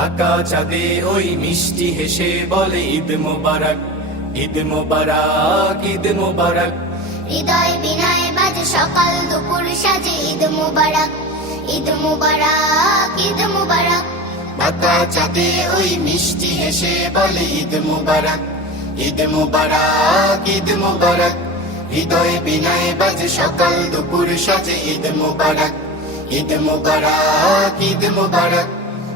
চাঁদে ওই মিষ্টি হেসে বলে ঈদ মোবারক ঈদ মোবারক ঈদ মোবারক। হৃদয় বিনয় বাজে সকাল দুপুর সাজে ঈদ মুবারক ঈদ মুবারক ঈদ মুবারক। মাতা চাঁদে ওই মিষ্টি হেসে বলে ঈদ মোবারক ঈদ মোবারক ঈদ মোবারক। হৃদয় বিনয় বাজে সকাল দুপুর সাজে ঈদ মোবারক ঈদ মোবারক ঈদ মোবারক।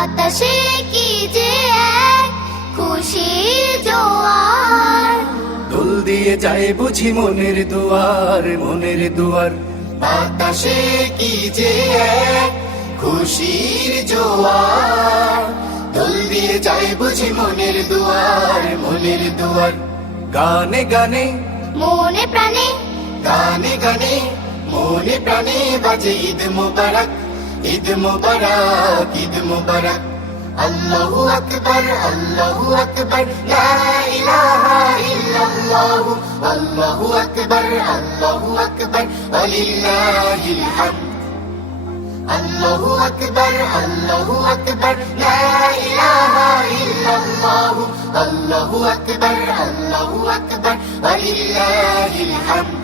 বাতাসে কি যে খুশির জোয়ার? দোল দিয়ে যায় বুঝি মনের দুয়ার মনের দুয়ার। বাতাসে কি যে খুশির জোয়ার? দোল দিয়ে যায় বুঝি মনের দুয়ার মনের দুয়ার। গানে গানে। মনে প্রাণে গানে গানে মনে প্রাণে বাজে ঈদ মোবারক। ঈদ মোবারক ঈদ মোবারক। আল্লাহু আকবার আল্লাহু আকবার, লা ইলাহা ইল্লাল্লাহু। আল্লাহু আকবার আল্লাহু আকবার ওয়ালিল্লাহিল হামদ। আল্লাহু আকবার আল্লাহু আকবার, লা ইলাহা ইল্লাল্লাহু। আল্লাহু আকবার আল্লাহু আকবার ওয়ালিল্লাহিল হামদ।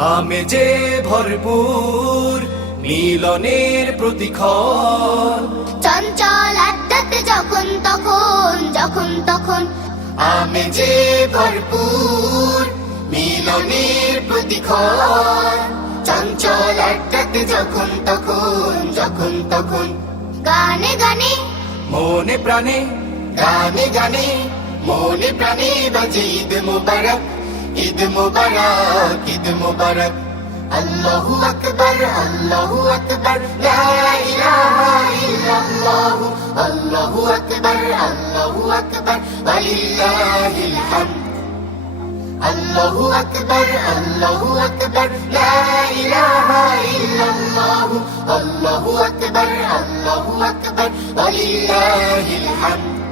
আমে যে ভরপুর মিলনের প্রতিক্ষণ। চঞ্চল আড্ডাতে যখন তখন যখন তখন। আমে যে ভরপুর মিলনের প্রতিক্ষণ। চঞ্চল আড্ডাতে যখন তখন যখন তখন। গানে গানে। মনে প্রাণে গানে গানে মনে প্রাণে বাজে ঈদ মুবারক। ঈদ মুবারক ঈদ মুবারক আল্লাহু আকবার আল্লাহু আকবার লা ইলাহা ইল্লাল্লাহু আল্লাহু আকবার আল্লাহু আকবার ওয়ালিল্লাহিল হামদ আল্লাহু আকবার আল্লাহু আকবার লা ইলাহা ইল্লাল্লাহু আল্লাহু আকবার আল্লাহু আকবার ওয়ালিল্লাহিল হামদ